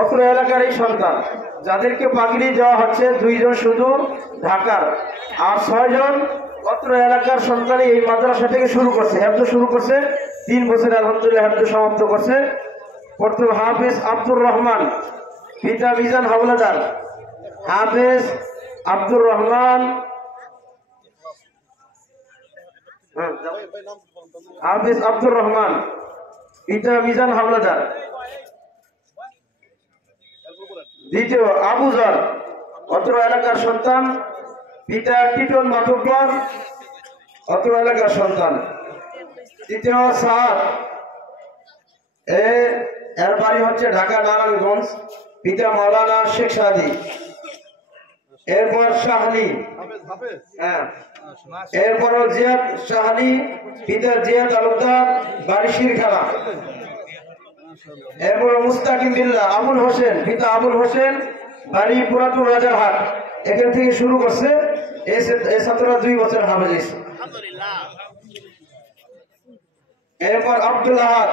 অত্র এলাকার এই সন্তান যাদেরকে পাগড়ি দেওয়া হচ্ছে 2 জন শুধু ঢাকার, আর 6 জন অত্র এলাকার সন্তান এই মাদ্রাসা থেকে শুরু করছে, হেফজ শুরু করছে। 3 বছরে আলহামদুলিল্লাহ হেফজ সমাপ্ত করছে। প্রথম হাফেজ আব্দুর রহমান, পিতা মিজান হাওলাদার। হাফেজ আব্দুর রহমান, হাফেজ আব্দুর রহমান, পিতা মিজান হাওলাদার। দ্বিতীয় আবু জার, অত্র এলাকার সন্তান, পিতা টিটন মাতব্বর, অত্র এলাকার সন্তান। তৃতীয় সাদ, এর বাড়ি হচ্ছে ঢাকা নারায়ণগঞ্জ, পিতা মাওলানা শেখ সাদি। এরপর শাহলি, এরপর জিয়াদ শাহলি, পিতা জিয়াদ তালুকদার, বাড়ি শিরখানা। এরপর মুস্তাকিম বিল্লাহ আবুল হোসেন, পিতা আবুল হোসেন, বাড়ি পুরাতন রাজারহাট। এখান থেকে শুরু করছে। এই ছাত্ররা 2 বছর হাফেজ। এরপর আব্দুল আহাদ,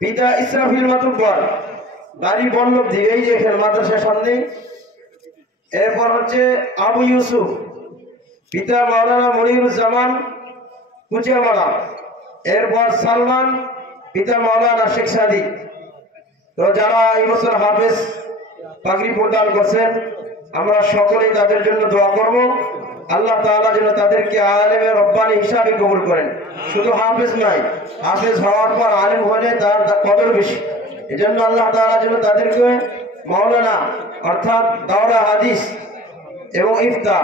পিতা ইসরাফিল মাতুব্বর, বাড়ি বল্লভদ্বীপ, এই যে এখানে মাদ্রাসার সামনে। এরপর হচ্ছে আবু ইউসুফ, পিতা মাওলানা মনিরুজ্জামান, কুচিয়ামারা। এরপর সালমান, পিতা মাওলানা শেখ সাদি। তো যারা এই বছর হাফেজ পাগড়ি প্রদান করছেন, আমরা সকলেই তাদের জন্য দোয়া করব। আল্লাহ তাআলা যেন তাদেরকে আলেমে রব্বানি হিসাবে কবুল করেন। শুধু হাফেজ নয়, হাফেজ হওয়ার পর আলেম হলে তার কদর বেশি। এজন্য আল্লাহ তাআলা যেন তাদেরকে মাওলানা অর্থাৎ দাওরা হাদিস এবং ইফতা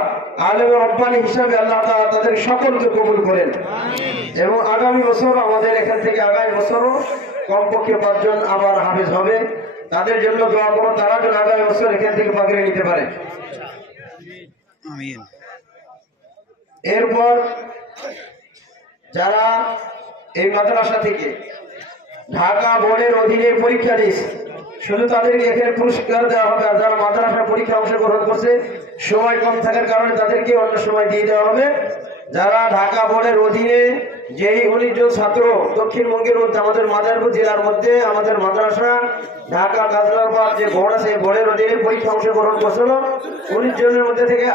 আলেমে রব্বানি হিসাবে আল্লাহ তাআলা তাদের সকলকে কবুল করেন। এবং আগামী বছর আমাদের এখান থেকে আগামী বছরও কমপক্ষে 5 জন আবার হাফেজ হবে। তাদের জন্য দোয়া করুন, তারা যেন আগামী বছর এখান থেকে পাগড়ি নিতে পারে। এরপর যারা এই মাদ্রাসা থেকে ঢাকা বোর্ডের অধীনে পরীক্ষা দিয়েছে, শুধু তাদেরকে এখানে পুরস্কার দেওয়া হবে। আর যারা মাদ্রাসা পরীক্ষা অংশগ্রহণ করছে, সময় কম থাকার কারণে তাদেরকে অন্য সময় দিয়ে দেওয়া হবে। যারা ঢাকা বোর্ডের অধীনে যেই 19 জন ছাত্র দক্ষিণবঙ্গের মধ্যে আমাদের মাদারীপুর জেলার মধ্যে আমাদের মাদ্রাসা ঢাকা কাজলারবাদ যে বোর্ড আছে, বোর্ডের অধীনে পরীক্ষা অংশগ্রহণ করছিল 19 জনের মধ্যে থেকে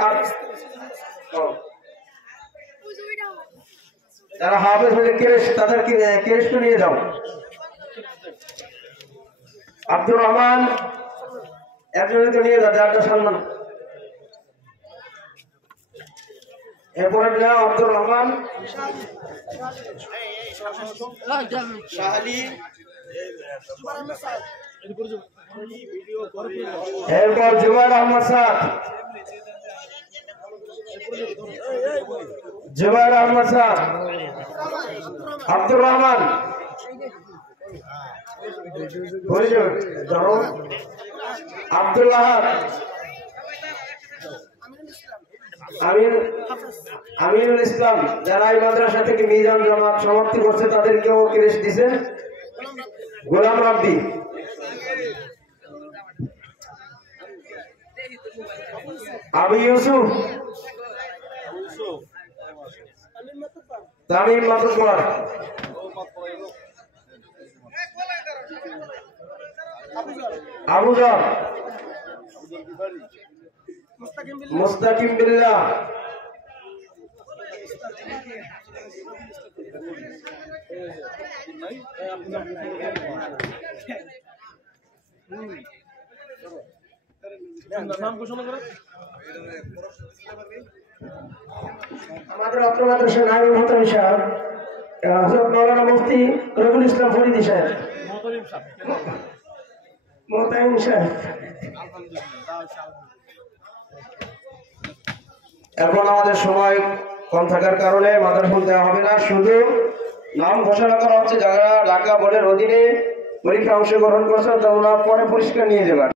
যারা হাফেজ হয়ে কেরেশ, তাদেরকে কেরেশকে নিয়ে যাও। আব্দুর রহমান একজনকে নিয়ে যাও, যারটা সম্মান। এরপরে নাও আব্দুর রহমান শাহলি। এরপর জুবাইর আহমদ সাদ, জুবাইর আহমদ সাদ, আব্দুর রহমান, আব্দুল্লাহ, আমিনুল ইসলাম। যারা এই মাদ্রাসা থেকে মিজান জামাত সমাপ্তি করছে তাদেরকেও ক্রেশ দিচ্ছেন। গোলাম রাব্বি, আবু ইউসুফ, তামিম মাতুব্বর, আবু জার, মুস্তাকিম বিল্লাহ, আমাদের অত্র মাদ্রাসা নায়েবে মোহতামিম সাহেব হযরত মাওলানা মুফতি রবিউল ইসলাম ফরিদী সাহেব, মোহতামিম সাহেব। এখন আমাদের সময় কম থাকার কারণে মাদ্রাসা দেওয়া হবে না, শুধু নাম ঘোষণা করা হচ্ছে। যারা ঢাকা বোর্ডের অধীনে পরীক্ষা অংশগ্রহণ করছে তোমরা পরে পুরস্কার নিয়ে যাবে।